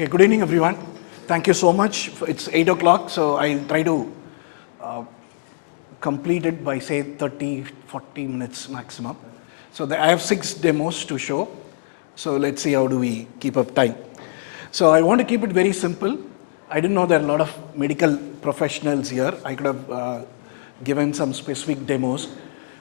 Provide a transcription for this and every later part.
Okay, good evening everyone. Thank you so much. It's 8 o'clock, so I'll try to complete it by say 30, 40 minutes maximum. So I have 6 demos to show. So let's see how do we keep up time. So I want to keep it very simple. I didn't know there are a lot of medical professionals here. I could have given some specific demos,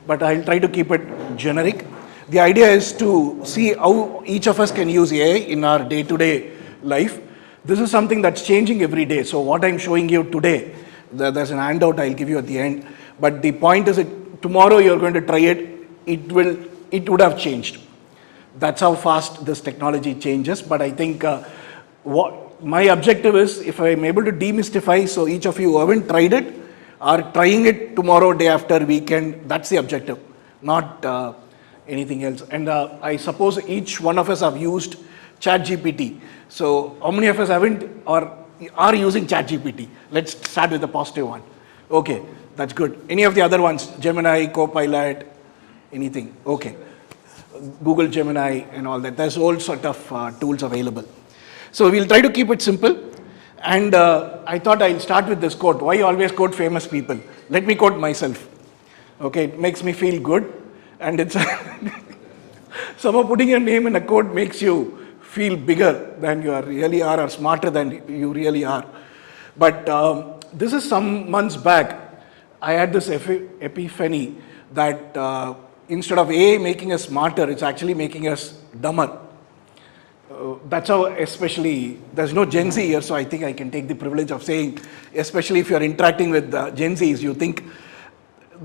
but I'll try to keep it generic. The idea is to see how each of us can use AI in our day-to-day life. This is something that's changing every day. So what I'm showing you today, there's an handout I'll give you at the end. But the point is that tomorrow you're going to try it, it would have changed. That's how fast this technology changes. But I think what my objective is, if I'm able to demystify, so each of you who haven't tried it are trying it tomorrow, day after, weekend. That's the objective, not anything else. And I suppose each one of us have used ChatGPT. So how many of us haven't or are using ChatGPT? Let's start with the positive one. Okay, that's good. Any of the other ones? Gemini, Copilot, anything? Okay. Google Gemini and all that. There's all sort of tools available. So we'll try to keep it simple. And I thought I'll start with this quote. Why always quote famous people? Let me quote myself. Okay, it makes me feel good. And it's somehow putting your name in a quote makes you feel bigger than you really are or smarter than you really are. But this is some months back. I had this epiphany that instead of AI making us smarter, it's actually making us dumber. That's how, especially, there's no Gen Z here, so I think I can take the privilege of saying, especially if you're interacting with Gen Zs, you think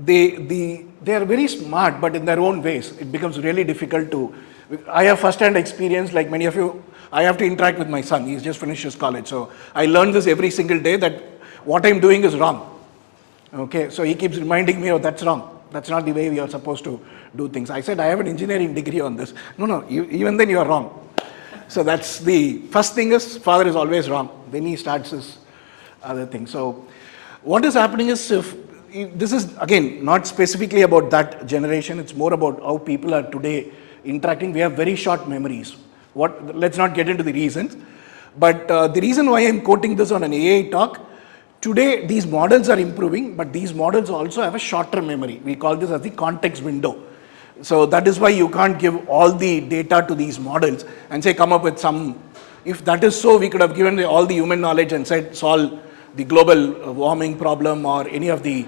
they are very smart, but in their own ways. It becomes really difficult to. I have first-hand experience, like many of you. I have to interact with my son. He's just finished his college, so I learn this every single day that what I'm doing is wrong. Okay, so he keeps reminding me, oh, that's wrong. That's not the way we are supposed to do things. I said, I have an engineering degree on this. No, even then you are wrong. So that's the first thing is, father is always wrong. Then he starts his other thing. So what is happening is, if this is, again, not specifically about that generation. It's more about how people are today interacting. We have very short memories. Let's not get into the reasons. But the reason why I'm quoting this on an AI talk, today these models are improving, but these models also have a shorter memory. We call this as the context window. So that is why you can't give all the data to these models and say, come up with some. If that is so, we could have given all the human knowledge and said, solve the global warming problem or any of the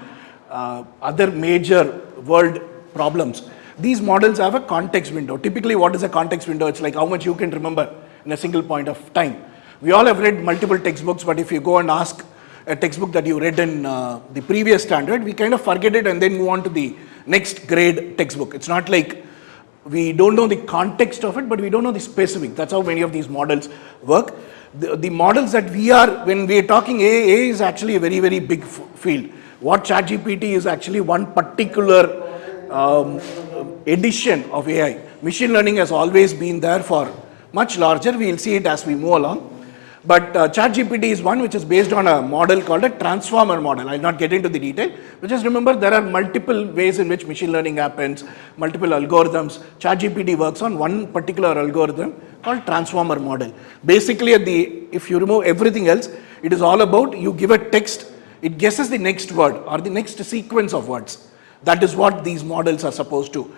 other major world problems. These models have a context window. Typically, what is a context window? It's like how much you can remember in a single point of time. We all have read multiple textbooks, but if you go and ask a textbook that you read in the previous standard, we kind of forget it and then move on to the next grade textbook. It's not like we don't know the context of it, but we don't know the specific. That's how many of these models work. The models that when we are talking AI is actually a very, very big field. What ChatGPT is actually one particular edition of AI. Machine learning has always been there for much larger. We'll see it as we move along. But ChatGPT is one which is based on a model called a transformer model. I'll not get into the detail, but just remember there are multiple ways in which machine learning happens, multiple algorithms. ChatGPT works on one particular algorithm called transformer model. Basically, if you remove everything else, it is all about you give a text, it guesses the next word or the next sequence of words. That is what these models are supposed to.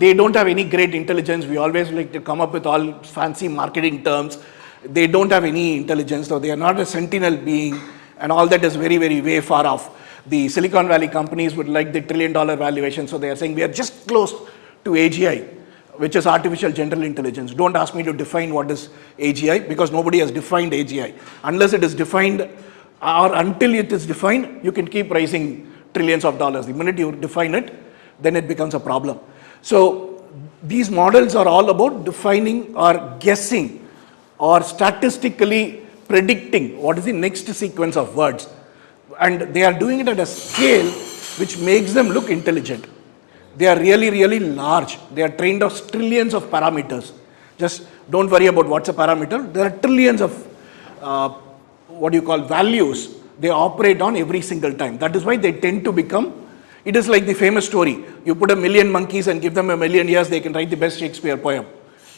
They don't have any great intelligence. We always like to come up with all fancy marketing terms. They don't have any intelligence, so they are not a sentinel being, and all that is very, very way far off. The Silicon Valley companies would like the $1 trillion valuation, so they are saying we are just close to AGI, which is artificial general intelligence. Don't ask me to define what is AGI, because nobody has defined AGI. Unless it is defined, or until it is defined, you can keep raising trillions of dollars. The minute you define it, then it becomes a problem. So these models are all about defining or guessing or statistically predicting what is the next sequence of words. And they are doing it at a scale which makes them look intelligent. They are really, really large. They are trained on trillions of parameters. Just don't worry about what's a parameter. There are trillions of values they operate on every single time. That is why they tend to become, it is like the famous story. You put 1 million monkeys and give them 1 million years, they can write the best Shakespeare poem.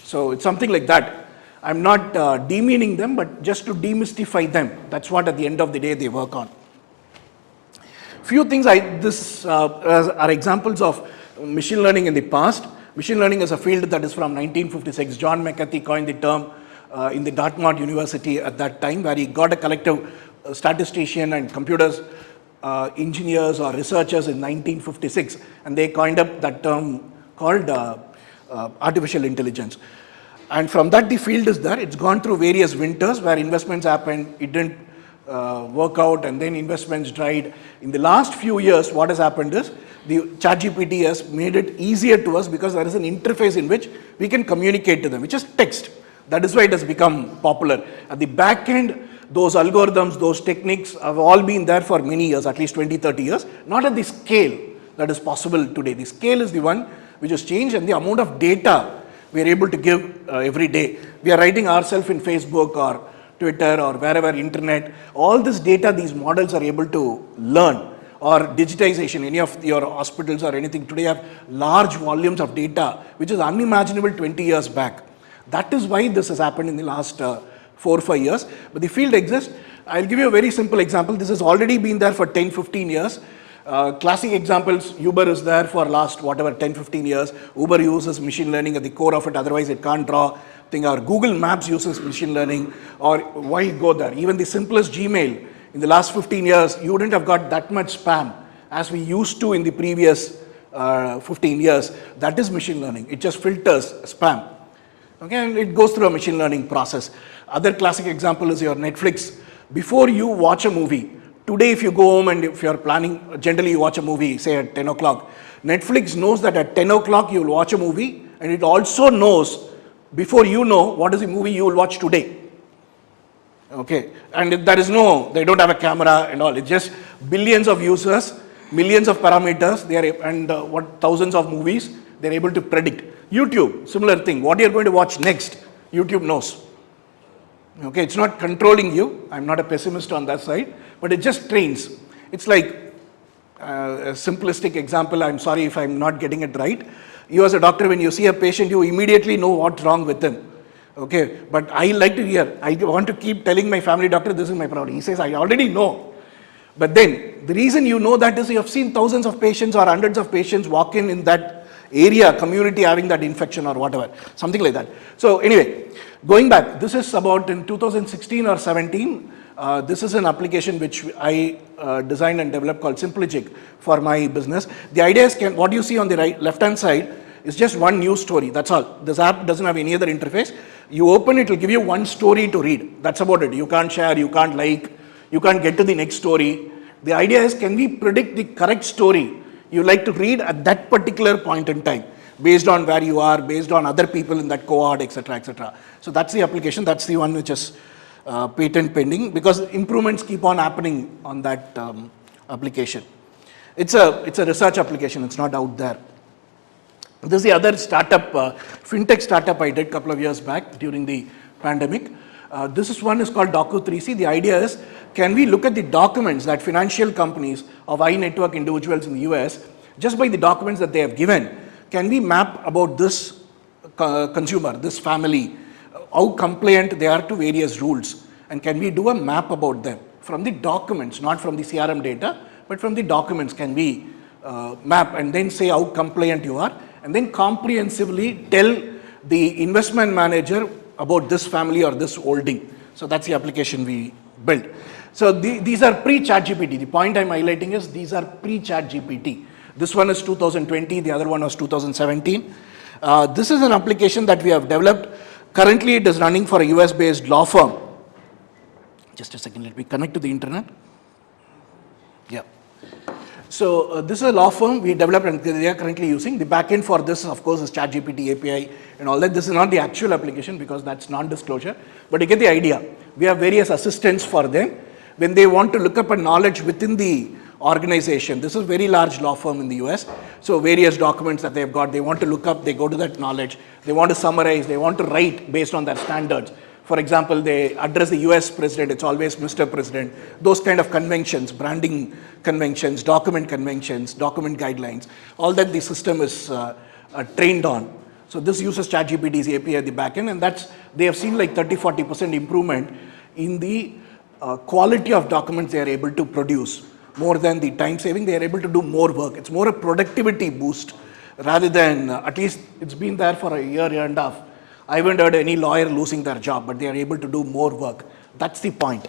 So it's something like that. I'm not demeaning them, but just to demystify them. That's what at the end of the day they work on. Few things are examples of machine learning in the past. Machine learning is a field that is from 1956. John McCarthy coined the term in the Dartmouth University at that time, where he got a collective statistician and computers engineers or researchers in 1956, and they coined up that term called artificial intelligence. And from that, the field is there. It's gone through various winters where investments happened, it didn't work out, and then investments dried. In the last few years, what has happened is the ChatGPT has made it easier to us because there is an interface in which we can communicate to them, which is text. That is why it has become popular. At the back end, those algorithms, those techniques have all been there for many years, at least 20, 30 years, not at the scale that is possible today. The scale is the one which has changed, and the amount of data we are able to give every day. We are writing ourselves in Facebook or Twitter or wherever, internet. All this data, these models are able to learn. Or digitization, any of your hospitals or anything today have large volumes of data, which is unimaginable 20 years back. That is why this has happened in the last 4 or 5 years. But the field exists. I'll give you a very simple example. This has already been there for 10, 15 years. Classic examples, Uber is there for last 10, 15 years. Uber uses machine learning at the core of it, otherwise it can't draw thing. Or Google Maps uses machine learning, or why go there? Even the simplest Gmail, in the last 15 years, you wouldn't have got that much spam as we used to in the previous 15 years. That is machine learning. It just filters spam. Okay, and it goes through a machine learning process. Other classic example is your Netflix. Before you watch a movie, today if you go home and if you're planning, generally you watch a movie, say at 10 o'clock, Netflix knows that at 10 o'clock you will watch a movie, and it also knows, before you know, what is the movie you will watch today. Okay, and there is no, they don't have a camera and all. It's just billions of users, millions of parameters, and thousands of movies, they're able to predict. YouTube, similar thing. What you're going to watch next, YouTube knows. Okay, it's not controlling you. I'm not a pessimist on that side, but it just trains. It's like a simplistic example. I'm sorry if I'm not getting it right. You as a doctor, when you see a patient, you immediately know what's wrong with him. Okay, but I like to hear. I want to keep telling my family doctor, this is my problem. He says, I already know. But then, the reason you know that is you have seen thousands of patients or hundreds of patients walk in that area, community having that infection or whatever, something like that. So anyway, going back, this is about in 2016 or 17, this is an application which I designed and developed called Simpligic for my business. The idea is, what you see on the left-hand side is just one news story, that's all. This app doesn't have any other interface. You open it, will give you one story to read. That's about it. You can't share, you can't like, you can't get to the next story. The idea is, can we predict the correct story you like to read at that particular point in time, based on where you are, based on other people in that cohort, etc., etc. So that's the application. That's the one which is patent pending, because improvements keep on happening on that application. It's a research application. It's not out there. This is the other startup, fintech startup I did a couple of years back during the pandemic. This one is called Docu3C. The idea is, can we look at the documents that financial companies of high net worth individuals in the US, just by the documents that they have given, can we map about this consumer, this family, how compliant they are to various rules, and can we do a map about them from the documents, not from the CRM data, but from the documents. Can we map and then say how compliant you are, and then comprehensively tell the investment manager about this family or this holding. So that's the application we built. So these are pre-ChatGPT. The point I'm highlighting is these are pre-ChatGPT. This one is 2020, the other one was 2017. This is an application that we have developed. Currently it is running for a US-based law firm. Just a second, let me connect to the internet. Yeah. So this is a law firm we developed and they are currently using. The backend for this, of course, is ChatGPT API and all that. This is not the actual application because that's non-disclosure, but you get the idea. We have various assistants for them. When they want to look up a knowledge within the organization, this is a very large law firm in the US, so various documents that they've got, they want to look up, they go to that knowledge, they want to summarize, they want to write based on their standards. For example, they address the US president, it's always Mr. President, those kind of conventions, branding conventions, document guidelines, all that the system is trained on. So this uses ChatGPT's API at the backend, and that's they have seen like 30-40% improvement in the quality of documents they are able to produce. More than the time saving, they are able to do more work. It's more a productivity boost rather than, at least it's been there for a year and a half. I haven't heard any lawyer losing their job, but they are able to do more work. That's the point.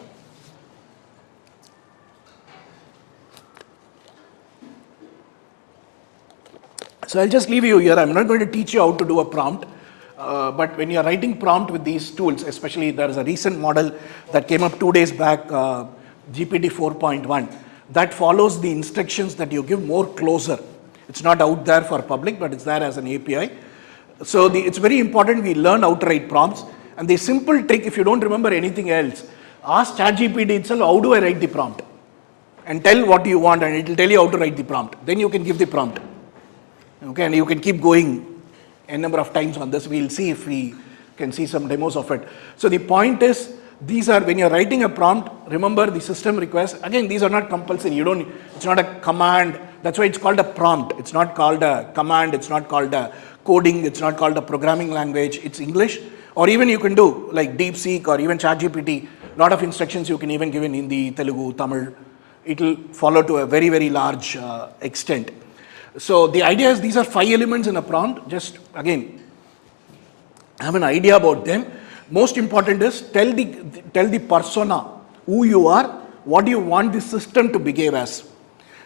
So I'll just leave you here. I'm not going to teach you how to do a prompt. But when you're writing prompt with these tools, especially there is a recent model that came up 2 days back, GPT 4.1, that follows the instructions that you give more closer. It's not out there for public, but it's there as an API. So it's very important we learn how to write prompts. And the simple trick, if you don't remember anything else, ask ChatGPT itself, how do I write the prompt? And tell what you want, and it will tell you how to write the prompt. Then you can give the prompt. Okay, and you can keep going a number of times on this. We'll see if we can see some demos of it. So the point is, these are, when you're writing a prompt, remember the system requests. Again, these are not compulsory. It's not a command. That's why it's called a prompt. It's not called a command. It's not called a coding. It's not called a programming language. It's English. Or even you can do like DeepSeek or even ChatGPT. A lot of instructions you can even give in Hindi, Telugu, Tamil. It will follow to a very, very large extent. So the idea is these are 5 elements in a prompt. Just again, have an idea about them. Most important is tell the persona who you are, what do you want the system to behave as.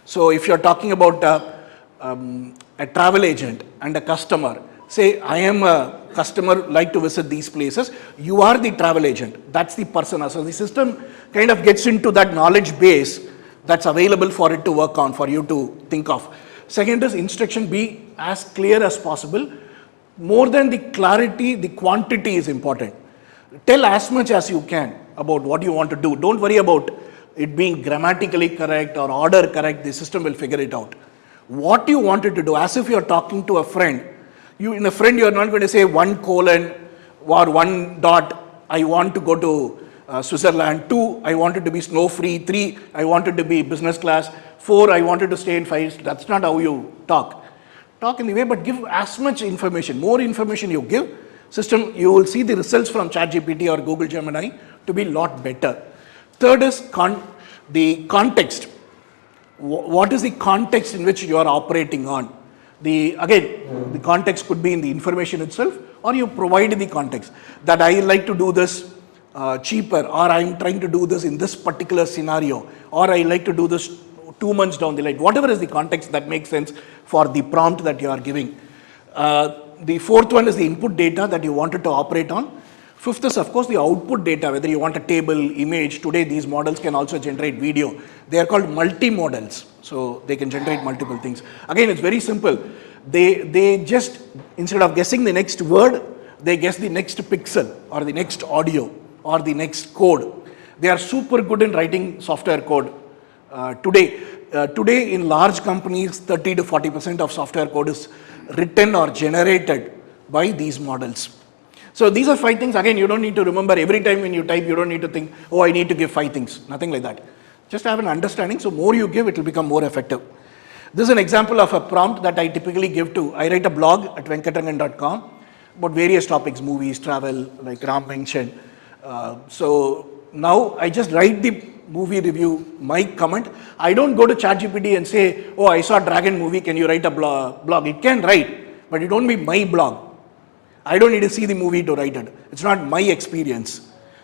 So if you're talking about a travel agent and a customer, say I am a customer, like to visit these places. You are the travel agent. That's the persona. So the system kind of gets into that knowledge base that's available for it to work on, for you to think of. Second is instruction be as clear as possible. More than the clarity, the quantity is important. Tell as much as you can about what you want to do. Don't worry about it being grammatically correct or order correct. The system will figure it out. What you wanted to do, as if you're talking to a friend. You're not going to say 1 colon or 1 dot, I want to go to Switzerland. 2, I wanted to be snow free. 3, I wanted to be business class. 4, I wanted to stay in 5. That's not how you talk. Talk in the way, but give as much information. More information you give, system, you will see the results from ChatGPT or Google Gemini to be a lot better. Third is the context. What is the context in which you are operating on? The context could be in the information itself, or you provide the context that I like to do this cheaper, or I'm trying to do this in this particular scenario, or I like to do this 2 months down the line. Whatever is the context that makes sense for the prompt that you are giving. The fourth one is the input data that you wanted to operate on. Fifth is, of course, the output data, whether you want a table, image. Today, these models can also generate video. They are called multi-models, so they can generate multiple things. Again, it's very simple. They just, instead of guessing the next word, they guess the next pixel, or the next audio, or the next code. They are super good in writing software code. Today, in large companies, 30 to 40% of software code is written or generated by these models. So these are 5 things. Again, you don't need to remember every time when you type, you don't need to think, oh, I need to give 5 things. Nothing like that. Just have an understanding. So more you give, it will become more effective. This is an example of a prompt that I typically give to, I write a blog at Venkatarangan.com about various topics, movies, travel, like Ram mentioned. So now I just write the movie review, my comment. I don't go to ChatGPT and say, oh, I saw Dragon movie, can you write a blog? It can write, but it won't be my blog. I don't need to see the movie to write it. It's not my experience.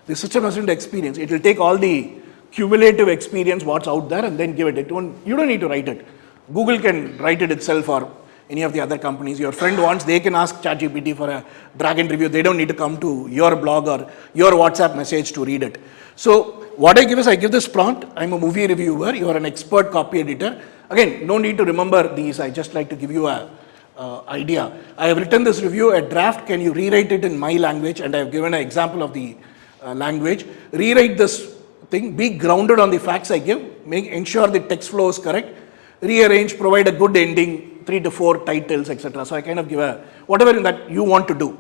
The system hasn't experience. It will take all the cumulative experience, what's out there, and then give it. You don't need to write it. Google can write it itself, or any of the other companies. Your friend wants, they can ask ChatGPT for a Dragon review. They don't need to come to your blog or your WhatsApp message to read it. So what I give is, I give this prompt. I'm a movie reviewer. You are an expert copy editor. Again, no need to remember these. I just like to give you a idea. I have written this review, a draft. Can you rewrite it in my language? And I have given an example of the language. Rewrite this thing. Be grounded on the facts I give. Ensure the text flow is correct. Rearrange. Provide a good ending. 3 to 4 titles, etc. So I kind of give whatever that you want to do.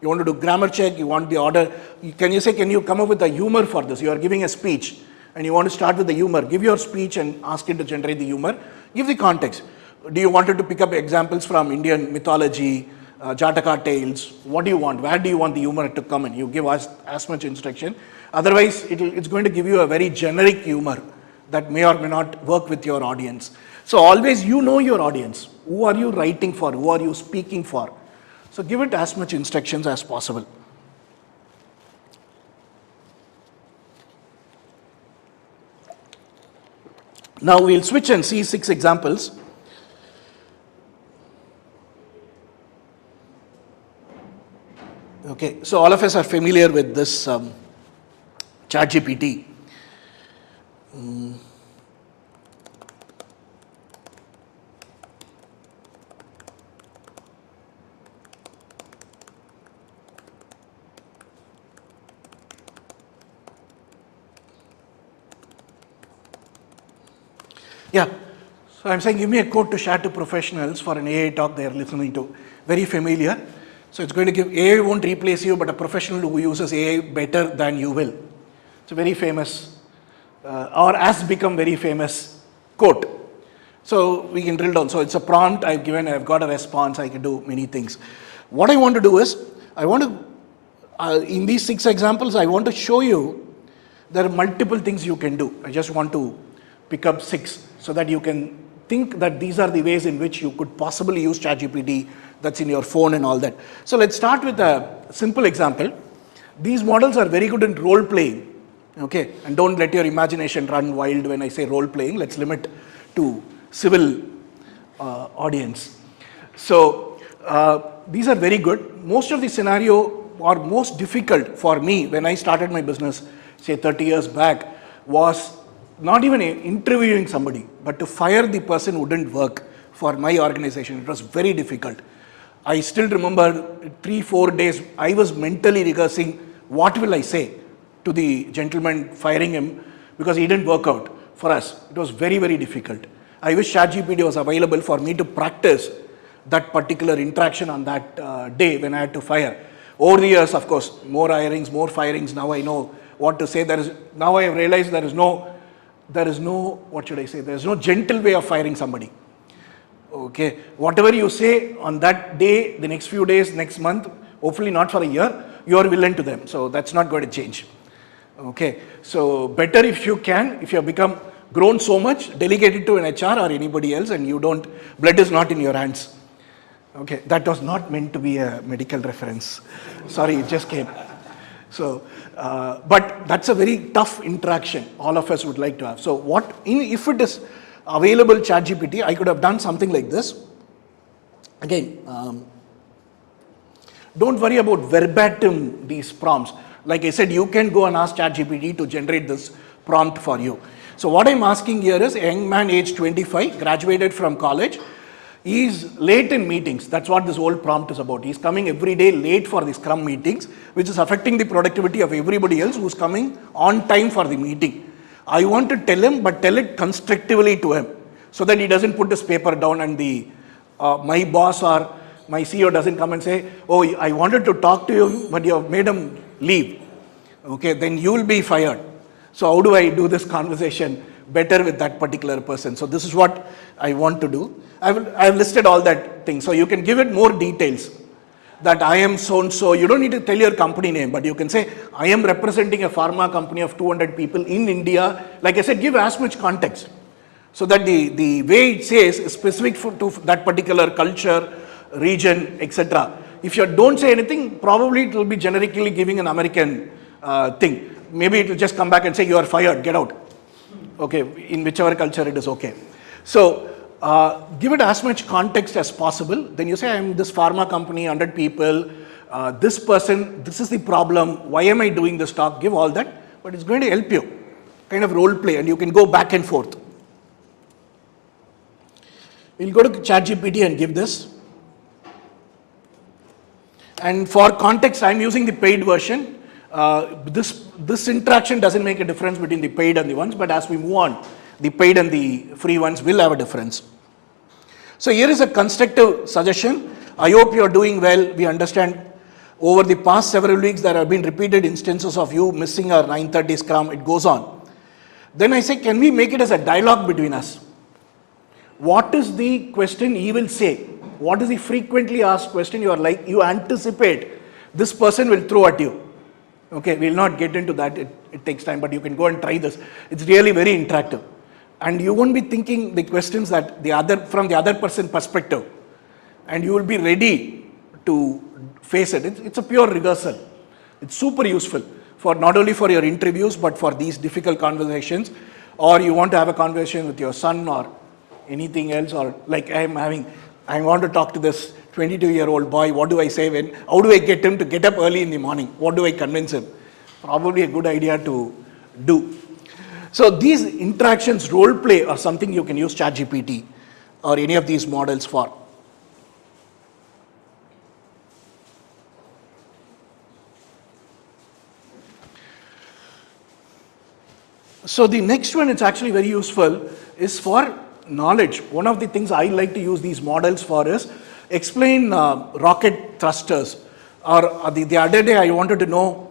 You want to do grammar check. You want the order. Can you come up with a humor for this? You are giving a speech, and you want to start with the humor. Give your speech and ask it to generate the humor. Give the context. Do you want it to pick up examples from Indian mythology, Jataka tales, what do you want? Where do you want the humor to come in? You give us as much instruction. Otherwise, it's going to give you a very generic humor that may or may not work with your audience. So always you know your audience. Who are you writing for? Who are you speaking for? So give it as much instructions as possible. Now we'll switch and see 6 examples. Okay, so all of us are familiar with this ChatGPT. Yeah, so I'm saying give me a code to share to professionals for an AI talk they are listening to. Very familiar. So it's going to give, AI won't replace you, but a professional who uses AI better than you will. It's a very famous, or has become very famous quote. So we can drill down. So it's a prompt I've given, I've got a response, I can do many things. What I want to do is, I want to, in these 6 examples, I want to show you there are multiple things you can do. I just want to pick up 6 so that you can think that these are the ways in which you could possibly use ChatGPT that's in your phone and all that. So let's start with a simple example. These models are very good in role playing. Okay, and don't let your imagination run wild when I say role playing. Let's limit to civil audience. So these are very good. Most of the scenario or most difficult for me when I started my business, say 30 years back, was not even interviewing somebody, but to fire the person who didn't work for my organization. It was very difficult. I still remember 3-4 days, I was mentally rehearsing what will I say to the gentleman firing him because he didn't work out for us. It was very, very difficult. I wish ChatGPT was available for me to practice that particular interaction on that day when I had to fire. Over the years, of course, more hirings, more firings. Now I know what to say. Now I have realized there is no, what should I say? There is no gentle way of firing somebody. Okay, whatever you say on that day, the next few days, next month, hopefully not for a year, you are villain to them. So that's not going to change. Okay, so better if you can, if you have become grown so much, delegate it to an HR or anybody else and you don't, blood is not in your hands. Okay, that was not meant to be a medical reference. Sorry, it just came. So, but that's a very tough interaction all of us would like to have. So if it is available ChatGPT, I could have done something like this. Again, don't worry about verbatim these prompts. Like I said, you can go and ask ChatGPT to generate this prompt for you. So what I'm asking here is a young man aged 25, graduated from college. He's late in meetings. That's what this whole prompt is about. He's coming every day late for the Scrum meetings, which is affecting the productivity of everybody else who's coming on time for the meeting. I want to tell him, but tell it constructively to him so that he doesn't put his paper down and my boss or my CEO doesn't come and say, oh, I wanted to talk to you, but you have made him leave. Okay, then you will be fired. So how do I do this conversation better with that particular person? So this is what I want to do. I've listed all that thing. So you can give it more details that I am so-and-so. You don't need to tell your company name, but you can say, I am representing a pharma company of 200 people in India. Like I said, give as much context so that the way it says is specific to that particular culture, region, etc. If you don't say anything, probably it will be generically giving an American thing. Maybe it will just come back and say, you are fired, get out. Okay, in whichever culture it is okay. So give it as much context as possible. Then you say, I am this pharma company, 100 people, this person, this is the problem, why am I doing this talk? Give all that, but it's going to help you. Kind of role play, and you can go back and forth. We'll go to ChatGPT and give this. And for context, I'm using the paid version. This interaction doesn't make a difference between the paid and the ones, but as we move on, the paid and the free ones will have a difference. So here is a constructive suggestion. I hope you are doing well. We understand over the past several weeks there have been repeated instances of you missing our 9:30 Scrum. It goes on. Then I say, can we make it as a dialogue between us? What is the question he will say? What is the frequently asked question you anticipate this person will throw at you? Okay, we'll not get into that. It takes time, but you can go and try this. It's really very interactive. And you won't be thinking the questions that from the other person perspective. And you will be ready to face it. It's a pure rehearsal. It's super useful for not only for your interviews, but for these difficult conversations, or you want to have a conversation with your son or anything else, or like I want to talk to this 22-year-old boy. What do I say how do I get him to get up early in the morning? What do I convince him? Probably a good idea to do. So these interactions, role play, are something you can use ChatGPT or any of these models for. So the next one, it's actually very useful, is for knowledge. One of the things I like to use these models for is explain rocket thrusters. Or the other day I wanted to know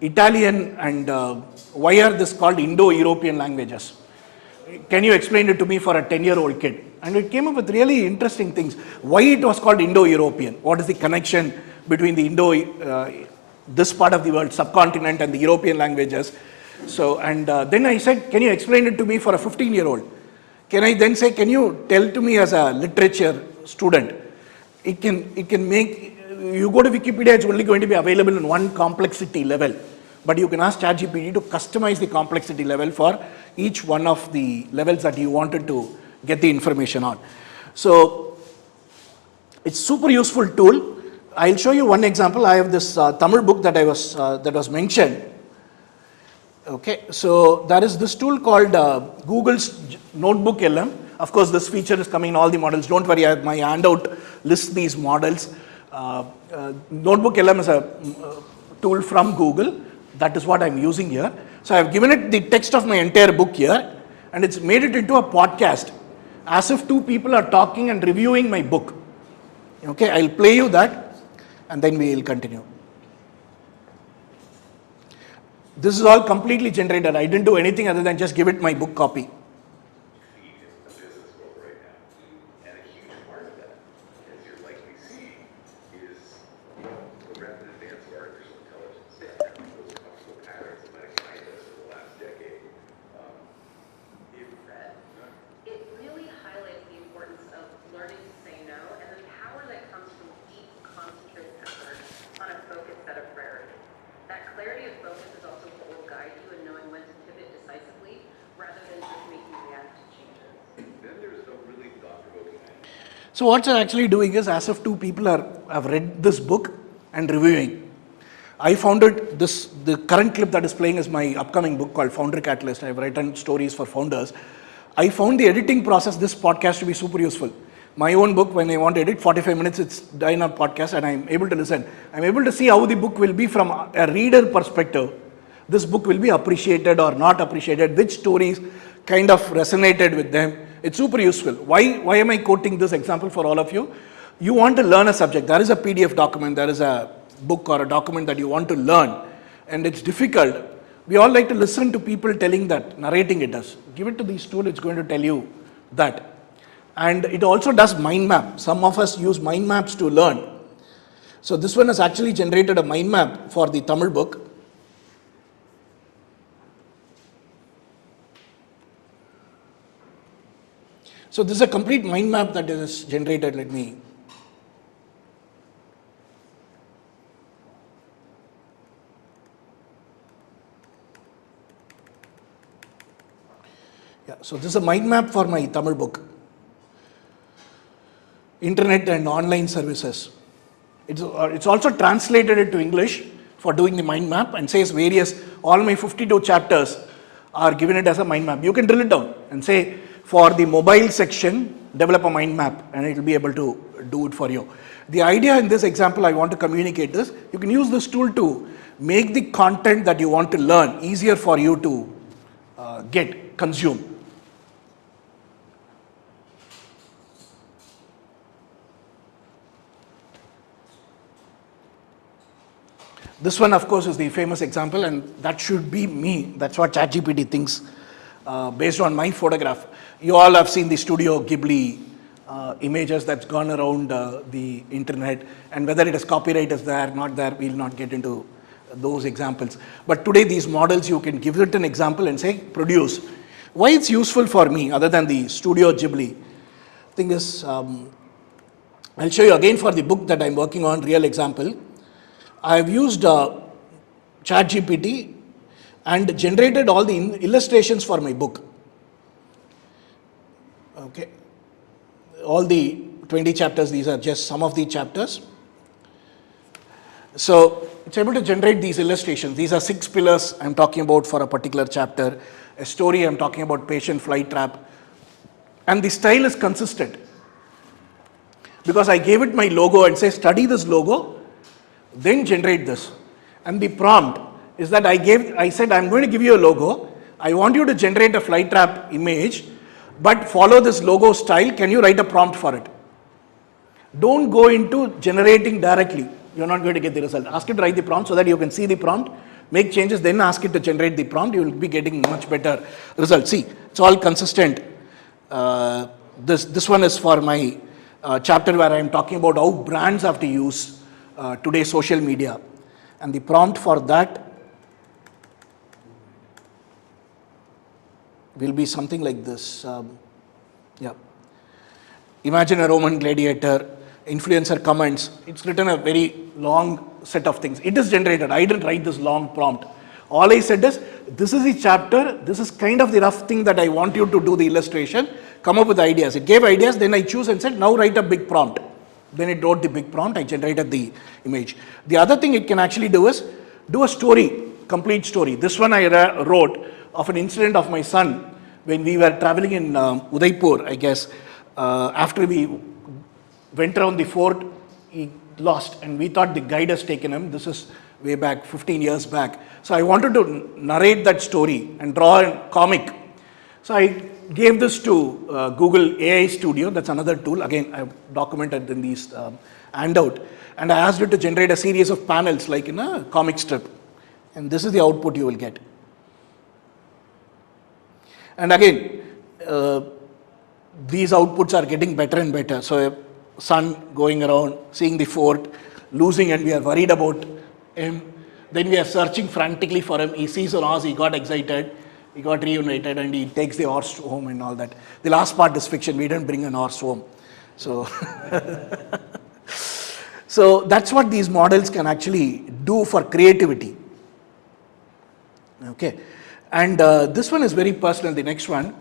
Italian and why are this called Indo-European languages? Can you explain it to me for a 10-year-old kid? And it came up with really interesting things. Why it was called Indo-European? What is the connection between the this part of the world, subcontinent, and the European languages? So, and then I said, can you explain it to me for a 15-year-old? Can I then say, can you tell to me as a literature student? It can make, you go to Wikipedia, it's only going to be available in one complexity level. But you can ask ChatGPT to customize the complexity level for each one of the levels that you wanted to get the information on. So it's super useful tool. I'll show you one example. I have this Tamil book that was mentioned. Okay, so there is this tool called Google's Notebook LM. Of course, this feature is coming in all the models. Don't worry, my handout lists these models. Notebook LM is a tool from Google. That is what I'm using here. So I've given it the text of my entire book here, and it's made it into a podcast, as if two people are talking and reviewing my book. Okay, I'll play you that, and then we will continue. This is all completely generated. I didn't do anything other than just give it my book copy. So what you're actually doing is, as if two people have read this book and reviewing. I found it, the current clip that is playing is my upcoming book called Founder Catalyst. I've written stories for founders. I found the editing process, this podcast, to be super useful. My own book, when I want to edit, 45 minutes, it's done on podcast, and I'm able to listen. I'm able to see how the book will be from a reader perspective. This book will be appreciated or not appreciated, which stories kind of resonated with them. It's super useful. Why am I quoting this example for all of you? You want to learn a subject. There is a PDF document, there is a book or a document that you want to learn, and it's difficult. We all like to listen to people telling that, narrating it does. Give it to this tool, it's going to tell you that. And it also does mind map. Some of us use mind maps to learn. So this one has actually generated a mind map for the Tamil book. So this is a complete mind map that is generated. Let me. Yeah, so this is a mind map for my Tamil book. Internet and online services. It's also translated it to English for doing the mind map, and says all my 52 chapters are given it as a mind map. You can drill it down and say, for the mobile section, develop a mind map, and it will be able to do it for you. The idea in this example I want to communicate is, you can use this tool to make the content that you want to learn easier for you to consume. This one, of course, is the famous example, and that should be me. That's what ChatGPT thinks based on my photograph. You all have seen the Studio Ghibli images that's gone around the internet, and whether it is copyright is there, not there, we'll not get into those examples. But today these models, you can give it an example and say, produce. Why it's useful for me, other than the Studio Ghibli thing is, I'll show you again for the book that I'm working on, real example. I've used ChatGPT and generated all the illustrations for my book. Okay. All the 20 chapters, these are just some of the chapters. So it's able to generate these illustrations. These are 6 pillars I'm talking about for a particular chapter. A story, I'm talking about patient fly trap. And the style is consistent. Because I gave it my logo and say, study this logo, then generate this. And the prompt is that I said, I'm going to give you a logo. I want you to generate a fly trap image, but follow this logo style. Can you write a prompt for it? Don't go into generating directly. You're not going to get the result. Ask it to write the prompt so that you can see the prompt, make changes, then ask it to generate the prompt. You will be getting much better results. See, it's all consistent. This one is for my chapter where I'm talking about how brands have to use today's social media. And the prompt for that will be something like this. Imagine a Roman gladiator, influencer comments. It's written a very long set of things. It is generated. I didn't write this long prompt. All I said is, this is the chapter, this is kind of the rough thing that I want you to do the illustration, come up with ideas. It gave ideas, then I choose and said, now write a big prompt. Then it wrote the big prompt, I generated the image. The other thing it can actually do is, do a story, complete story. This one I wrote of an incident of my son when we were traveling in Udaipur, I guess. After we went around the fort, he lost, and we thought the guide has taken him. This is way back, 15 years back. So I wanted to narrate that story and draw a comic. So I gave this to Google AI Studio. That's another tool. Again, I've documented in these handout. And I asked it to generate a series of panels like in a comic strip. And this is the output you will get. And again, these outputs are getting better and better. So a son going around, seeing the fort, losing, and we are worried about him. Then we are searching frantically for him. He sees an horse, he got excited, he got reunited, and he takes the horse home and all that. The last part is fiction. We didn't bring an horse home. So, so that's what these models can actually do for creativity. Okay. And this one is very personal, the next one.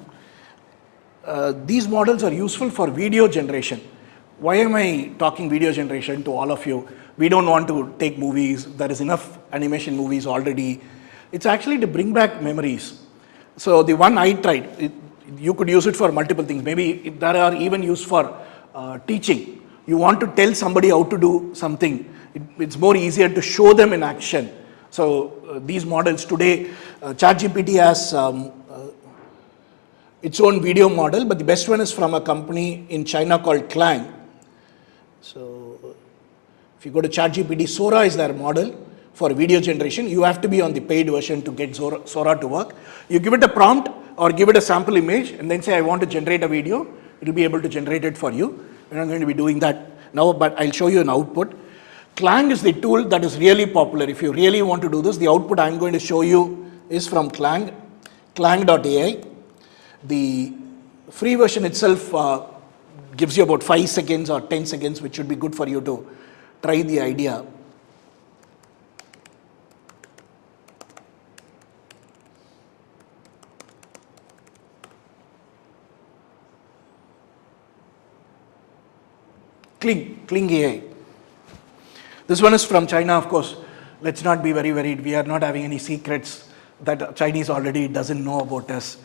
These models are useful for video generation. Why am I talking video generation to all of you? We don't want to take movies. There is enough animation movies already. It's actually to bring back memories. So the one I tried, you could use it for multiple things. Maybe there are even used for teaching. You want to tell somebody how to do something. It's more easier to show them in action. So these models today, ChatGPT has its own video model, but the best one is from a company in China called Clang. So if you go to ChatGPT, Sora is their model for video generation. You have to be on the paid version to get Sora to work. You give it a prompt or give it a sample image and then say, I want to generate a video. It will be able to generate it for you. We're not going to be doing that now, but I'll show you an output. Clang is the tool that is really popular. If you really want to do this, the output I'm going to show you is from Clang, clang.ai. The free version itself gives you about 5 seconds or 10 seconds, which should be good for you to try the idea. Kling AI. This one is from China, of course. Let's not be very worried. We are not having any secrets that Chinese already doesn't know about us.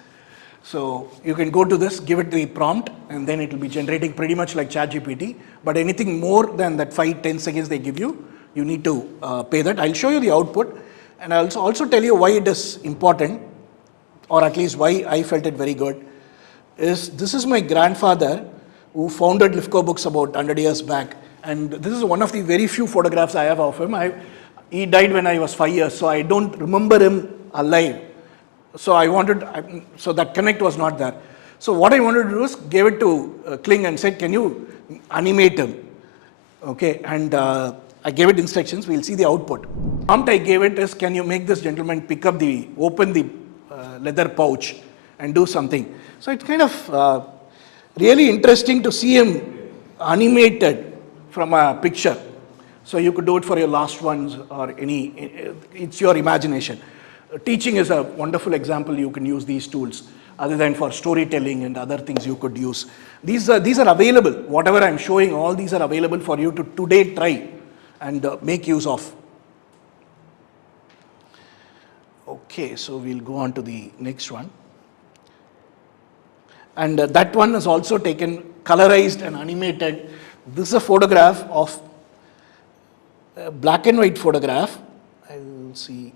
So you can go to this, give it the prompt, and then it will be generating pretty much like ChatGPT. But anything more than that 5-10 seconds they give you, you need to pay that. I'll show you the output, and I'll also tell you why it is important, or at least why I felt it very good. This is my grandfather who founded Lifco Books about 100 years back. And this is one of the very few photographs I have of him. He died when I was 5 years, so I don't remember him alive. So so that connect was not there. So what I wanted to do is gave it to Kling and said, can you animate him? Okay, and I gave it instructions. We'll see the output. Prompt I gave it is, can you make this gentleman open the leather pouch and do something? So it's kind of really interesting to see him animated from a picture. So you could do it for your last ones or it's your imagination. Teaching is a wonderful example. You can use these tools other than for storytelling and other things you could use. These are available. Whatever I'm showing, all these are available for you to today try and make use of. Okay, so we'll go on to the next one. And that one is also taken, colorized and animated. This is a photograph of a black and white photograph. I will see.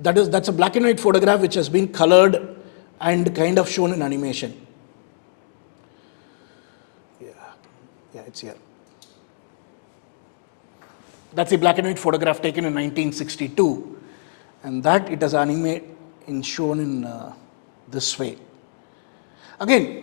That's a black and white photograph which has been colored and kind of shown in animation. Yeah, it's here. That's a black and white photograph taken in 1962, and that it is animated and shown in this way. Again,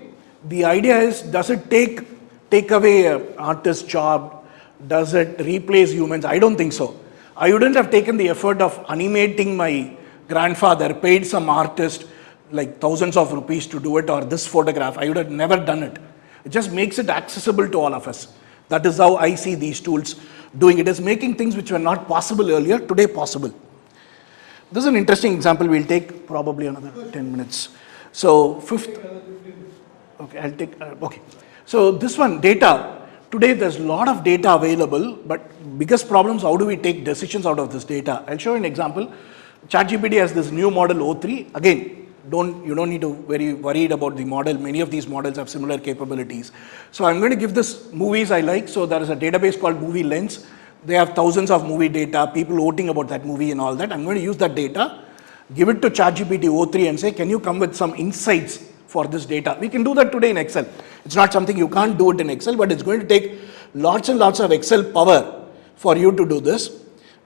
the idea is, does it take away an artist's job? Does it replace humans? I don't think so. I wouldn't have taken the effort of animating my grandfather, paid some artist like thousands of rupees to do it, or this photograph. I would have never done it. It just makes it accessible to all of us. That is how I see these tools doing it, is making things which were not possible earlier, today possible. This is an interesting example. We'll take probably another 10 minutes. So okay, I'll take, okay. So this one, data. Today there's a lot of data available, but biggest problems, how do we take decisions out of this data? I'll show you an example. ChatGPT has this new model O3. Again, you don't need to very worried about the model. Many of these models have similar capabilities. So I'm going to give this movies I like. So there is a database called Movie Lens. They have thousands of movie data, people voting about that movie and all that. I'm going to use that data, give it to ChatGPT O3 and say, can you come with some insights for this data? We can do that today in Excel. It's not something you can't do it in Excel, but it's going to take lots and lots of Excel power for you to do this.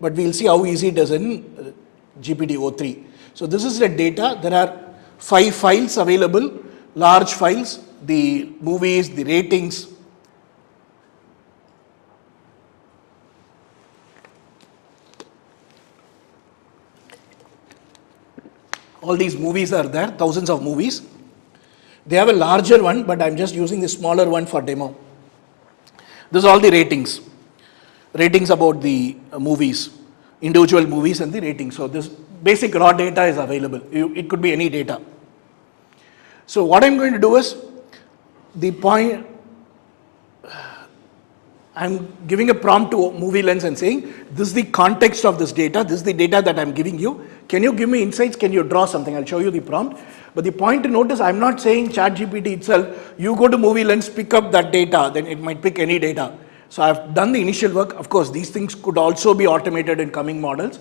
But we'll see how easy it is in GPT-O3. So this is the data. There are 5 files available, large files, the movies, the ratings. All these movies are there, thousands of movies. They have a larger one, but I'm just using the smaller one for demo. This is all the ratings. Ratings about the movies, individual movies and the ratings. So this basic raw data is available. It could be any data. So what I'm going to do is, I'm giving a prompt to Movie Lens and saying, this is the context of this data. This is the data that I'm giving you. Can you give me insights? Can you draw something? I'll show you the prompt. But the point to note is, I'm not saying ChatGPT itself, you go to Movie Lens, pick up that data, then it might pick any data. So I've done the initial work. Of course, these things could also be automated in coming models.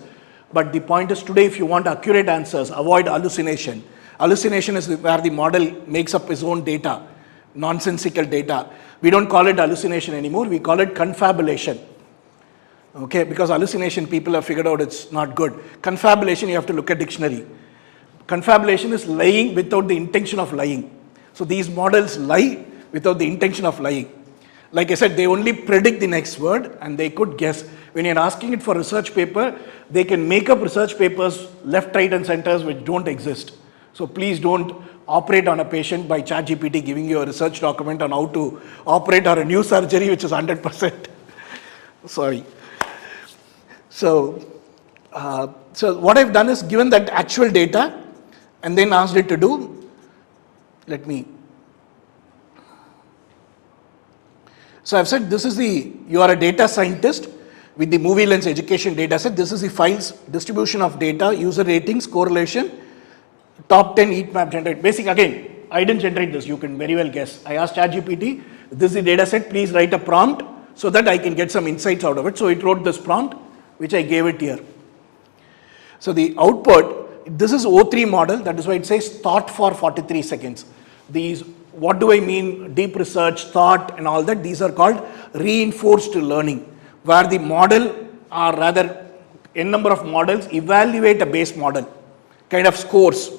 But the point is, today, if you want accurate answers, avoid hallucination. Hallucination is where the model makes up its own data, nonsensical data. We don't call it hallucination anymore. We call it confabulation. Okay, because hallucination, people have figured out it's not good. Confabulation, you have to look at dictionary. Confabulation is lying without the intention of lying. So these models lie without the intention of lying. Like I said, they only predict the next word and they could guess. When you're asking it for research paper, they can make up research papers left, right and centers which don't exist. So please don't operate on a patient by ChatGPT giving you a research document on how to operate on a new surgery which is 100%. Sorry. So what I've done is given that actual data and then asked it to do, so I've said you are a data scientist with the Movie Lens education data set. This is the files, distribution of data, user ratings, correlation, top 10 heat map generate. Basic, again, I didn't generate this, you can very well guess. I asked ChatGPT, this is the data set, please write a prompt so that I can get some insights out of it. So it wrote this prompt, which I gave it here. So the output, this is O3 model, that is why it says thought for 43 seconds. These, what do I mean, deep research, thought and all that, these are called reinforced learning, where the model or rather n number of models, evaluate a base model, kind of scores.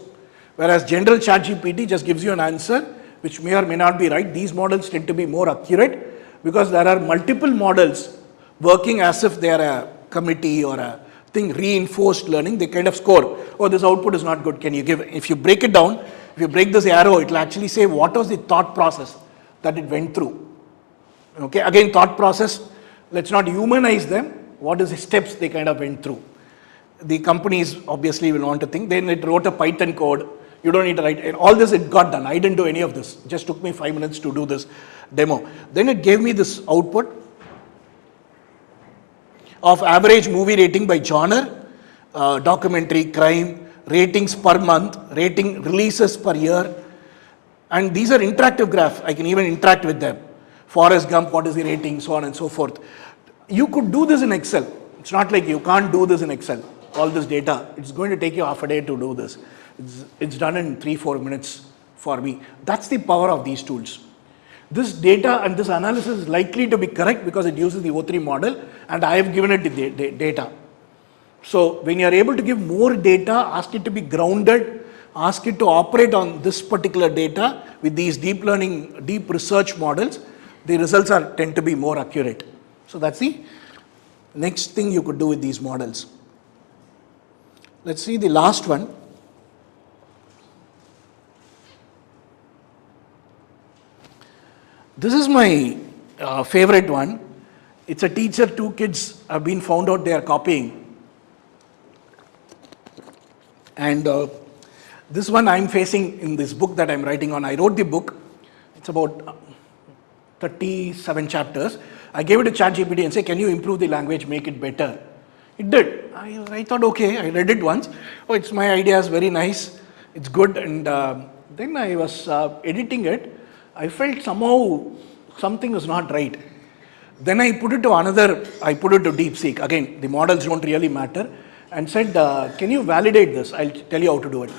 Whereas general ChatGPT just gives you an answer which may or may not be right. These models tend to be more accurate because there are multiple models working as if they are a committee or a thing, reinforced learning. They kind of score, oh, this output is not good, can you give? If you break it down, if you break this arrow, it will actually say what was the thought process that it went through. Okay, again, thought process, let's not humanize them. What is the steps they kind of went through? The companies obviously will want to think. Then it wrote a Python code. You don't need to write. And all this, it got done. I didn't do any of this. It just took me 5 minutes to do this demo. Then it gave me this output of average movie rating by genre, documentary, crime, ratings per month, rating releases per year. And these are interactive graphs. I can even interact with them. Forrest Gump, what is the rating, so on and so forth. You could do this in Excel. It's not like you can't do this in Excel. All this data, it's going to take you half a day to do this. It's done in 3-4 minutes for me. That's the power of these tools. This data and this analysis is likely to be correct because it uses the O3 model and I have given it the data. So when you are able to give more data, ask it to be grounded, ask it to operate on this particular data with these deep learning, deep research models, the results tend to be more accurate. So that's the next thing you could do with these models. Let's see the last one. This is my favorite one. It's a teacher, 2 kids have been found out they are copying. And this one I'm facing in this book that I'm writing on. I wrote the book. It's about 37 chapters. I gave it to ChatGPT and said, can you improve the language, make it better? It did. I thought, okay, I read it once. Oh, it's my idea, it's very nice. It's good. And then I was editing it. I felt somehow something was not right. Then I put it to DeepSeek. Again, the models don't really matter. And said, can you validate this? I'll tell you how to do it.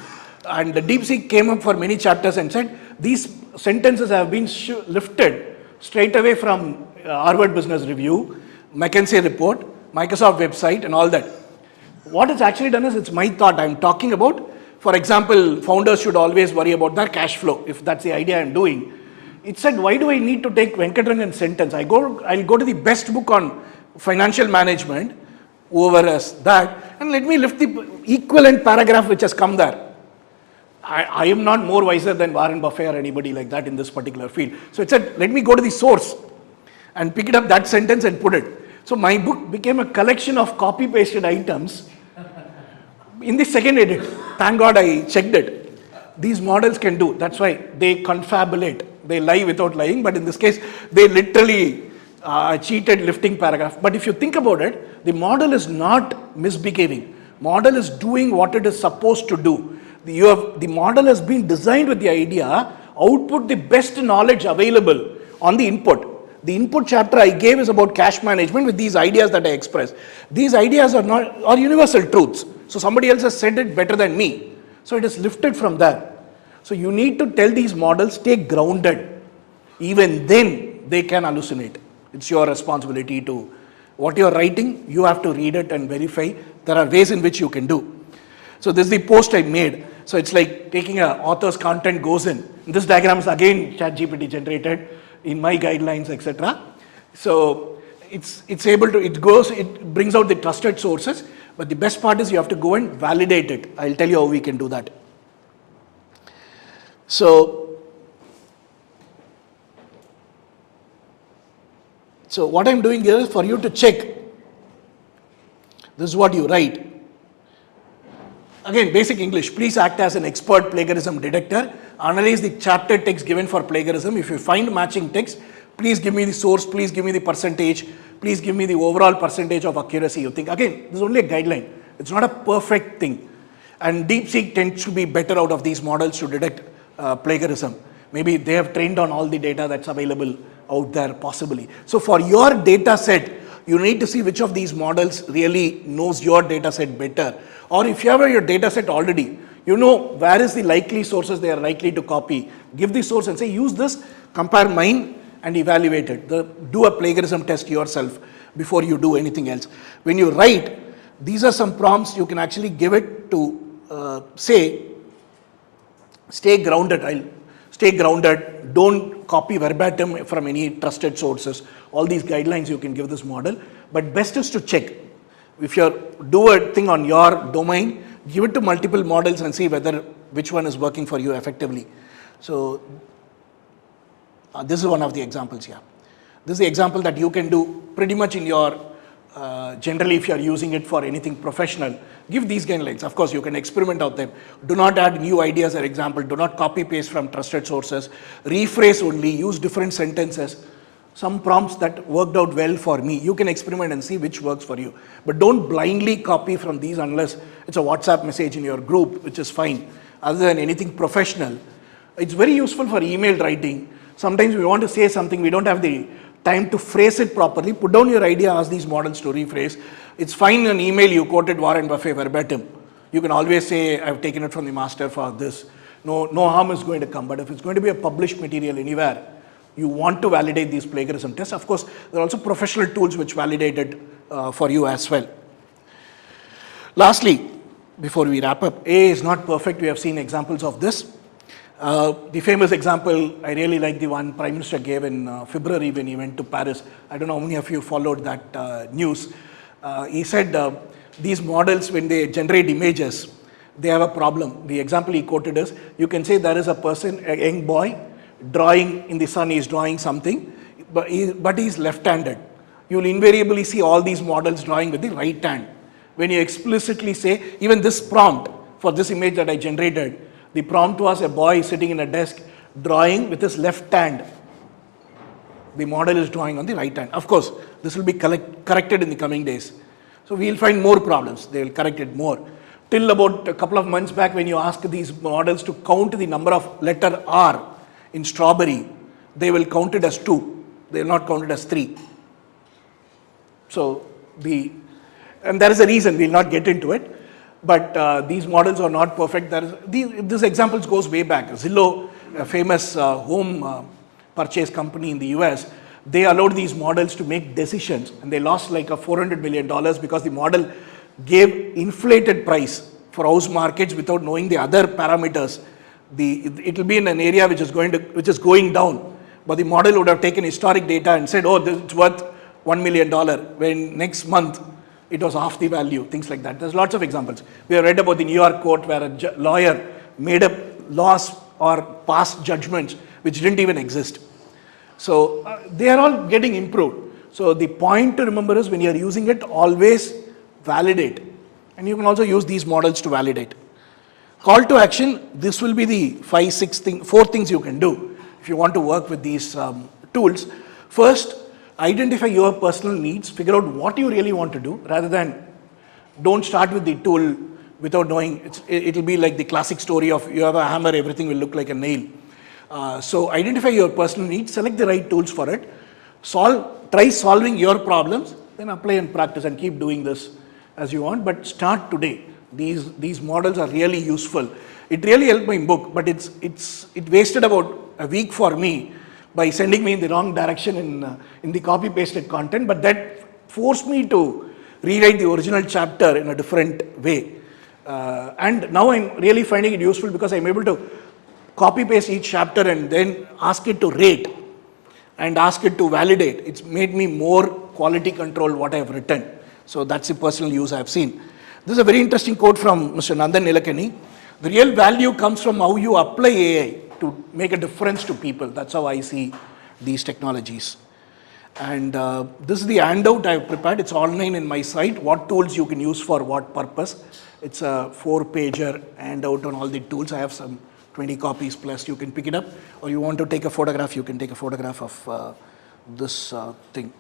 And the DeepSeek came up for many chapters and said, these sentences have been lifted straight away from Harvard Business Review, McKinsey report, Microsoft website and all that. What it's actually done is, it's my thought I'm talking about. For example, founders should always worry about their cash flow, if that's the idea I'm doing. It said, why do I need to take Venkatarangan's sentence? I'll go to the best book on financial management, whoever has that, and let me lift the equivalent paragraph which has come there. I am not more wiser than Warren Buffett or anybody like that in this particular field. So it said, let me go to the source and pick it up that sentence and put it. So my book became a collection of copy-pasted items in the second edit. Thank God I checked it. These models can do. That's why they confabulate. They lie without lying, but in this case, they literally cheated lifting paragraph. But if you think about it, the model is not misbehaving. Model is doing what it is supposed to do. The model has been designed with the idea, output the best knowledge available on the input. The input chapter I gave is about cash management with these ideas that I expressed. These ideas are universal truths. So somebody else has said it better than me. So it is lifted from there. So you need to tell these models, stay grounded. Even then, they can hallucinate. It's your responsibility to, what you're writing, you have to read it and verify. There are ways in which you can do. So this is the post I made. So it's like taking an author's content goes in. This diagram is again ChatGPT generated in my guidelines, etc. So it brings out the trusted sources. But the best part is you have to go and validate it. I'll tell you how we can do that. So what I'm doing here is for you to check. This is what you write. Again, basic English. Please act as an expert plagiarism detector. Analyze the chapter text given for plagiarism. If you find matching text, please give me the source, please give me the percentage, please give me the overall percentage of accuracy you think. Again, this is only a guideline. It's not a perfect thing. And DeepSeek tends to be better out of these models to detect plagiarism. Maybe they have trained on all the data that's available out there possibly. So for your data set, you need to see which of these models really knows your data set better. Or if you have your data set already, you know where is the likely sources they are likely to copy. Give the source and say, use this, compare mine and evaluate it. Do a plagiarism test yourself. before you do anything else. When you write, these are some prompts you can actually give it to say, stay grounded. Stay grounded. Don't copy verbatim from any trusted sources. All these guidelines you can give this model. But best is to check. If you do a thing on your domain, give it to multiple models and see which one is working for you effectively. So this is one of the examples here. This is the example that you can do pretty much in your, generally if you are using it for anything professional, give these guidelines. Of course, you can experiment out them. Do not add new ideas or example. Do not copy paste from trusted sources. Rephrase only, use different sentences. Some prompts that worked out well for me. You can experiment and see which works for you. But don't blindly copy from these unless it's a WhatsApp message in your group, which is fine. Other than anything professional, it's very useful for email writing. Sometimes we want to say something, we don't have the time to phrase it properly. Put down your idea, ask these models to rephrase. It's fine in email you quoted Warren Buffett verbatim. You can always say, I've taken it from the master for this. No harm is going to come. But if it's going to be a published material anywhere, you want to validate these plagiarism tests. Of course, there are also professional tools which validate it for you as well. Lastly, before we wrap up, AI is not perfect. We have seen examples of this. The famous example, I really like the one Prime Minister gave in February when he went to Paris. I don't know how many of you followed that news. He said these models, when they generate images, they have a problem. The example he quoted is, you can say there is a person, a young boy, drawing in the sun, he's drawing something, but he's left-handed. You'll invariably see all these models drawing with the right hand. When you explicitly say, even this prompt for this image that I generated, the prompt was a boy sitting in a desk drawing with his left hand. The model is drawing on the right hand. Of course, this will be corrected in the coming days. So we'll find more problems. They will correct it more. Till about a couple of months back, when you ask these models to count the number of letter R in strawberry, they will count it as 2. They will not count it as 3. So and there is a reason, we'll not get into it, but these models are not perfect. This example goes way back. Zillow, a famous home purchase company in the US, they allowed these models to make decisions, and they lost like $400 million because the model gave inflated price for house markets without knowing the other parameters. It will be in an area which is going down, but the model would have taken historic data and said, oh, this is worth $1 million, when next month it was half the value, things like that. There's lots of examples. We have read about the New York court where a lawyer made up laws or passed judgments which didn't even exist. So they are all getting improved. So the point to remember is, when you are using it, always validate. And you can also use these models to validate. Call to action, this will be the 4 things you can do if you want to work with these tools. First, identify your personal needs, figure out what you really want to do, rather than don't start with the tool without knowing. It will be like the classic story of, you have a hammer, everything will look like a nail. So identify your personal needs, select the right tools for it, try solving your problems, then apply and practice and keep doing this as you want, but start today. These models are really useful. It really helped my book, but it wasted about a week for me by sending me in the wrong direction in the copy-pasted content, but that forced me to rewrite the original chapter in a different way. And now I'm really finding it useful because I'm able to copy-paste each chapter and then ask it to rate and ask it to validate. It's made me more quality control what I've written. So that's the personal use I've seen. This is a very interesting quote from Mr. Nandan Nilekani. The real value comes from how you apply AI to make a difference to people. That's how I see these technologies. And this is the handout I've prepared. It's online in my site, what tools you can use for what purpose. It's a 4-pager handout on all the tools. I have some 20 copies plus. You can pick it up, or you want to take a photograph, you can take a photograph of this thing.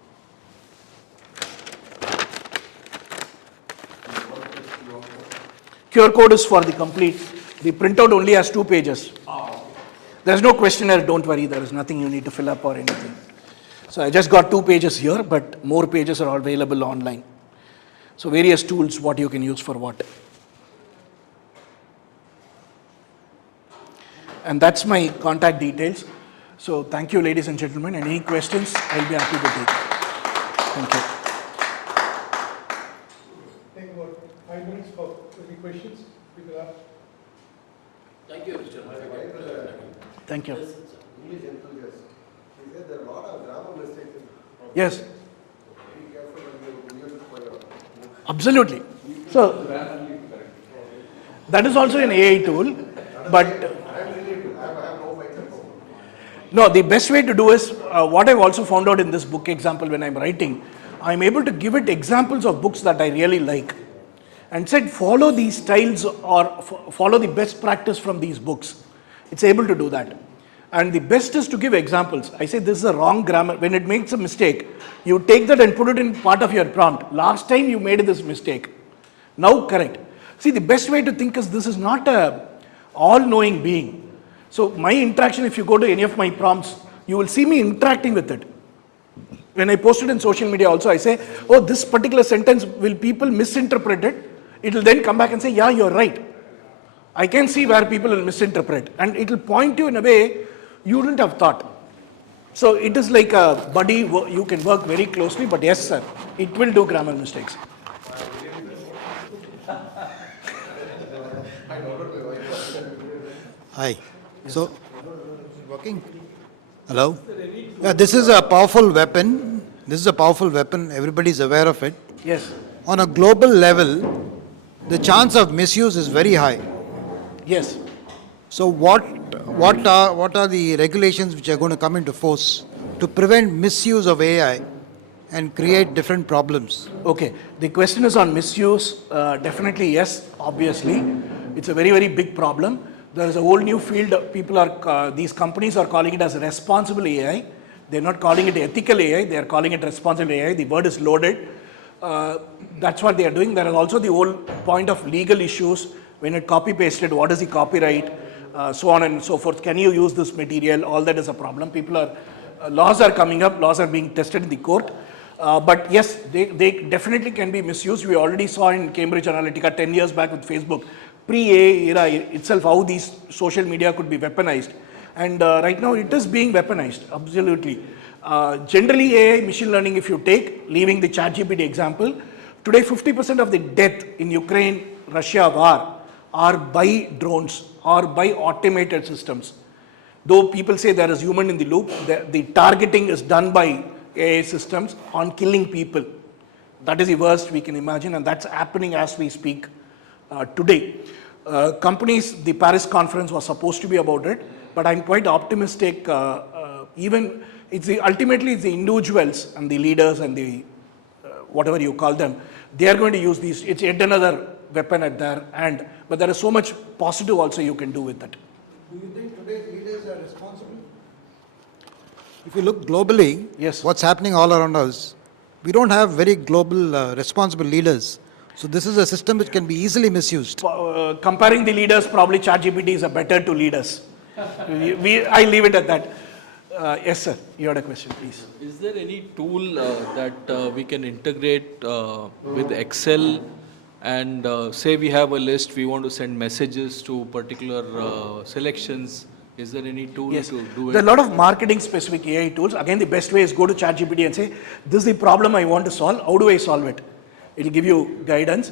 QR code is for the complete. The printout only has 2 pages. There's no questionnaire, don't worry. There is nothing you need to fill up or anything. So I just got 2 pages here, but more pages are available online. So various tools, what you can use for what. And that's my contact details. So thank you, ladies and gentlemen. And any questions, I'll be happy to take. Thank you. Any questions people have? Thank you, Mr. Thank you. English enthusiast. He said there are a lot of grammar mistakes in Yes, be careful when you use it for your absolutely. So that is also an AI tool, but I have no fights at home. no, the best way to do is what I've also found out in this book example when I'm writing, I'm able to give it examples of books that I really like and said follow these styles or follow the best practice from these books. It's able to do that. And the best is to give examples. I say this is a wrong grammar. When it makes a mistake, you take that and put it in part of your prompt. Last time you made this mistake. Now correct. See, the best way to think is this is not a all-knowing being. So my interaction, if you go to any of my prompts, you will see me interacting with it. When I post it in social media also, I say, oh, this particular sentence, will people misinterpret it? It will then come back and say, yeah, you're right. I can see where people will misinterpret. And it will point you in a way you wouldn't have thought. So it is like a buddy, you can work very closely, but yes, sir, it will do grammar mistakes. Hi. So, working? Hello? Yeah, this is a powerful weapon. This is a powerful weapon. Everybody is aware of it. Yes, On a global level, the chance of misuse is very high. yes. So, what are the regulations which are going to come into force to prevent misuse of AI and create different problems? Okay, the question is on misuse. Definitely yes, obviously. It's a very, very big problem. There is a whole new field. People are, these companies are calling it as responsible AI. They're not calling it ethical AI, they are calling it responsible AI. The word is loaded. That's what they are doing. There is also the whole point of legal issues. When it copy pasted, what is the copyright, so on and so forth. Can you use this material? All that is a problem. People are, laws are coming up, laws are being tested in the court. But yes, they definitely can be misused. We already saw in Cambridge Analytica 10 years back with Facebook, pre-AI era itself, how these social media could be weaponized. And right now it is being weaponized, absolutely. Generally AI, machine learning, if you take, leaving the ChatGPT example, today 50% of the death in Ukraine, Russia war are by drones or by automated systems. Though people say there is human in the loop, the targeting is done by AI systems on killing people. That is the worst we can imagine, and that's happening as we speak today. Companies, the Paris conference was supposed to be about it, but I'm quite optimistic. Even ultimately it's the individuals and the leaders and the whatever you call them, they are going to use these. It's yet another weapon at their hand, but there is so much positive also you can do with it. Do you think today's leaders are responsible? If you look globally, Yes. what's happening all around us, we don't have very global responsible leaders. So this is a system which can be easily misused. Comparing the leaders, probably ChatGPT is a better to lead us. I leave it at that. Yes, sir. You had a question, please. Is there any tool that we can integrate with Excel and say we have a list, we want to send messages to particular selections? Is there any tool Yes, to do it? there are a lot of marketing specific AI tools. Again, the best way is go to ChatGPT and say, this is the problem I want to solve. How do I solve it? It will give you guidance.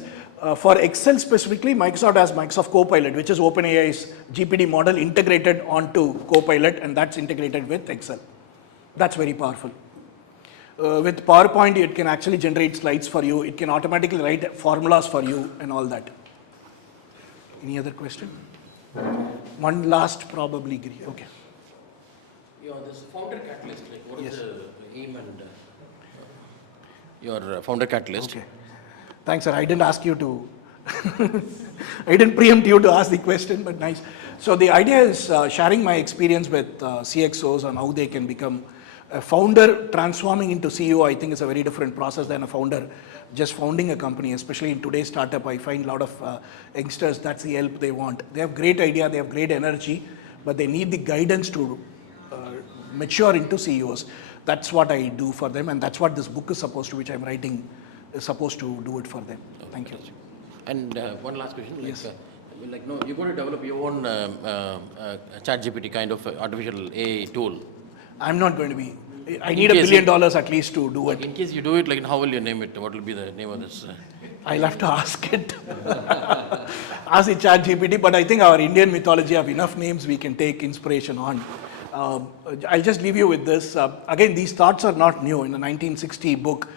For Excel specifically, Microsoft has Microsoft Copilot, which is OpenAI's GPT model integrated onto Copilot, and that's integrated with Excel. That's very powerful. With PowerPoint, it can actually generate slides for you. It can automatically write formulas for you and all that. Any other question? One last probably, Giri. Okay. Yeah, this founder catalyst, like what is the aim and your founder catalyst? Okay. Thanks, sir. I didn't ask you to, I didn't preempt you to ask the question, but nice. So the idea is sharing my experience with CXOs on how they can become a founder. Transforming into CEO, I think is a very different process than a founder just founding a company, especially in today's startup. I find a lot of youngsters, that's the help they want. They have great idea, they have great energy, but they need the guidance to mature into CEOs. That's what I do for them, and that's what this book is supposed to, which I'm writing, is supposed to do it for them. Thank you. And one last question. Yes. Like, no, you're going to develop your own ChatGPT kind of artificial AI tool. I'm not going to be. I need $1 billion at least to do it. In case you do it, like, how will you name it? What will be the name of this? I'll have to ask it. Ask the chat GPT, but I think our Indian mythology have enough names we can take inspiration on. I'll just leave you with this. Again, these thoughts are not new. In the 1960 book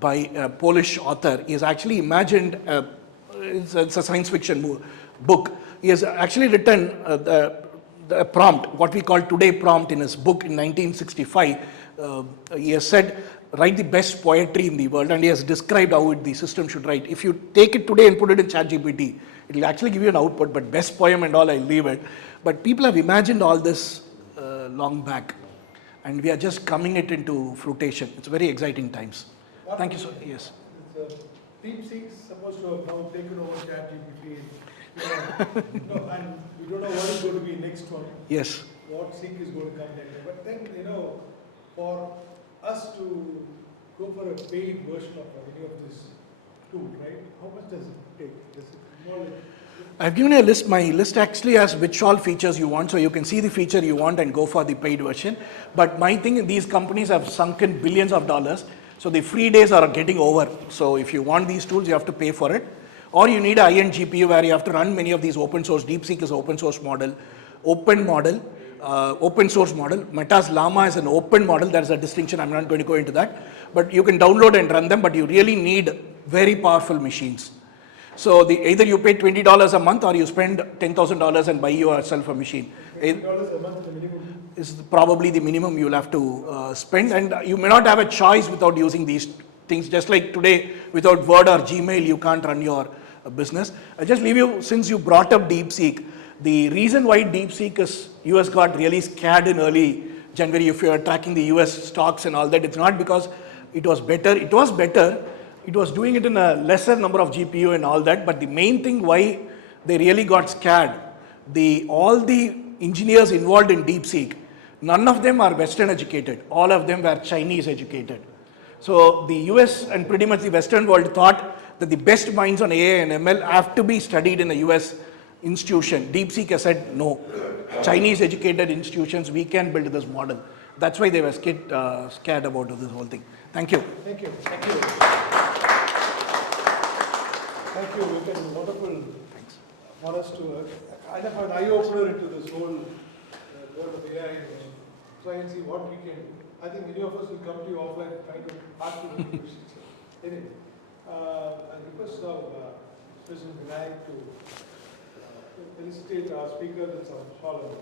by a Polish author, he has actually imagined, it's a science fiction book. He has actually written the prompt, what we call today prompt in his book in 1965. He has said, write the best poetry in the world, and he has described how the system should write. If you take it today and put it in ChatGPT, it will actually give you an output, but best poem and all, I'll leave it. But people have imagined all this long back, and we are just coming it into fruition. It's very exciting times. Thank you, sir. Yes. DeepSeek is supposed to have now taken over ChatGPT. And we don't know what is going to be next one. Yes. What Seek is going to come later. But then, for us to go for a paid version of any of this tool, right? How much does it take? Is it more like I've given you a list. My list actually has which all features you want, so you can see the feature you want and go for the paid version. But my thing, these companies have sunk in billions of dollars, so the free days are getting over. So if you want these tools, you have to pay for it. Or you need a high-end GPU where you have to run many of these open source. DeepSeek is open source model, open source model. Meta's Llama is an open model. There's a distinction. I'm not going to go into that. But you can download and run them, but you really need very powerful machines. So either you pay $20 a month or you spend $10,000 and buy yourself a machine. $20 a month the minimum? Is probably the minimum you'll have to spend, and you may not have a choice without using these things. Just like today, without Word or Gmail, you can't run your business. I just leave you, since you brought up DeepSeek, the reason why DeepSeek US got really scared in early January, if you are tracking the US stocks and all that, it's not because it was better. It was better. It was doing it in a lesser number of GPU and all that, but the main thing why they really got scared, all the engineers involved in DeepSeek, none of them are Western educated. All of them were Chinese educated. So the US and pretty much the Western world thought that the best minds on AI and ML have to be studied in a US institution. DeepSeek has said, no, Chinese educated institutions, we can build this model. That's why they were scared about this whole thing. Thank you. Thank you. Thank you. Thank you, Venkat. Wonderful. Thanks. For us to kind of an eye-opener into this whole world of AI and try and see what we can do. I think many of us will come to you offline and try to ask you the questions. Anyway, I request now President Vinayak to felicitate our speaker with some shawl.